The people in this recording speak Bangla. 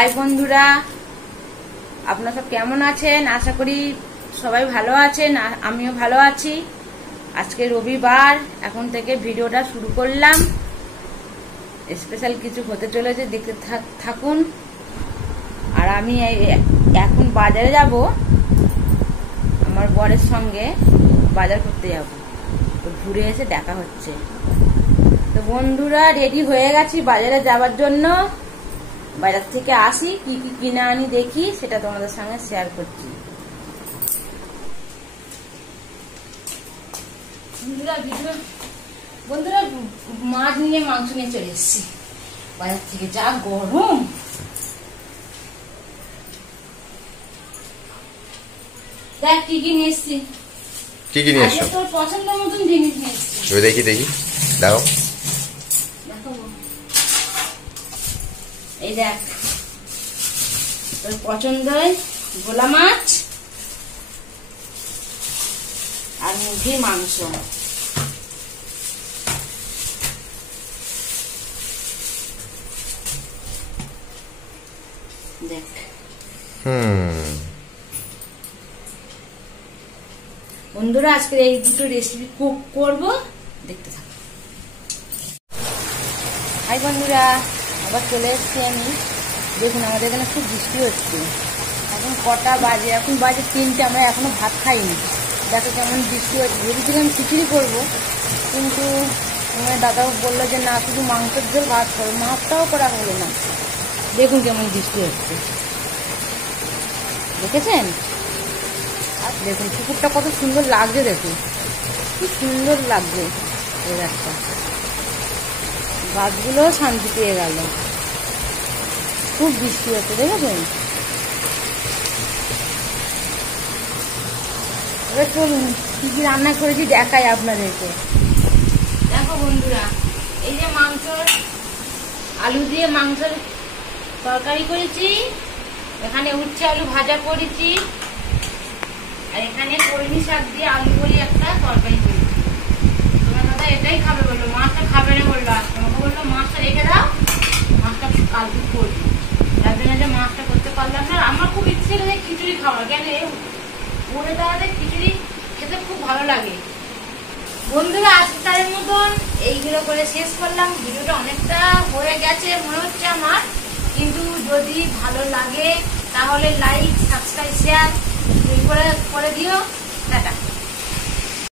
হাই বন্ধুরা, আপনারা সব কেমন আছেন? আশা করি সবাই ভালো আছেন, আমিও ভালো আছি। আজকে রবিবার, এখন থেকে ভিডিওটা শুরু করলাম। স্পেশাল কিছু হতে চলেছে, দেখতে থাকুন। আর আমি এখন বাজারে যাব, আমার বরের সঙ্গে বাজার করতে যাব। তো ঘুরে এসে দেখা হচ্ছে। তো বন্ধুরা, রেডি হয়ে গেছি বাজারে যাওয়ার জন্য। বাজার থেকে আসি, কি কি কিনে আনি দেখি, সেটা তোমাদের সঙ্গে শেয়ার করছি। বন্ধুরা মাছ নিয়ে মাংস নিয়ে চলে এসেছি বাজার থেকে। যা গরম! দেখ কি কি নিয়ে এসছি। কি কি নিয়ে এসছো? তোর পছন্দের মতন জিনিস নিয়ে এসছি। দেখি দাও। এই দেখ, তোর পছন্দের ভোলা মাছ আর মুরগির মাংস। দেখ, বন্ধুরা আজকে এই দুটো রেসিপি কুক করব, দেখতে থাকো। হাই বন্ধুরা, আবার চলে এসেছি আমি। দেখুন, আমাদের এখানে খুব বৃষ্টি হচ্ছে। এখন কটা বাজে? এখন বাজে 3টে। আমরা এখনো ভাত খাইনি। দেখো কেমন বৃষ্টি হচ্ছে। ভেবেছিলাম খিচুড়ি করবো, কিন্তু আমার দাদাও বললো যে না, শুধু মাংসের ঝোল ভাত করো। মাছটাও করা হলো না। দেখুন কেমন বৃষ্টি হচ্ছে, দেখেছেন? আর দেখুন পুকুরটা কত সুন্দর লাগছে। দেখুন কি সুন্দর লাগছে। এই একটা গাছগুলো শান্তি পেয়ে গেল। খুব বৃষ্টি হচ্ছে, দেখেছেন? এবার চলুন কি কি রান্না করেছি দেখাই আপনাদেরকে। দেখো বন্ধুরা, এই যে মাংস, আলু দিয়ে মাংসের তরকারি করেছি। এখানে উচ্ছে আলু ভাজা করেছি। আর এখানে কলমি শাক দিয়ে আলু বড়ি একটা তরকারি করেছি। তোমার দাদা এটাই খাবে বললো, মাছটা খাবে না বললো। আর তোমাকে বললো মাছটা রেখে দাও, মাছটা কালকে করবো। যার জন্য যে মাছটা করতে পারলাম না। আমার খুব ইচ্ছে ছিল খিচুড়ি খাওয়ার, কেন উড়ে দেওয়াতে খিচুড়ি খেতে খুব ভালো লাগে। বন্ধুরা, আজকের মতন এইগুলো করে শেষ করলাম। ভিডিওটা অনেকটা হয়ে গেছে মনে হচ্ছে আমার, কিন্তু যদি ভালো লাগে তাহলে লাইক, সাবস্ক্রাইব, শেয়ার করে দিও। টাটা।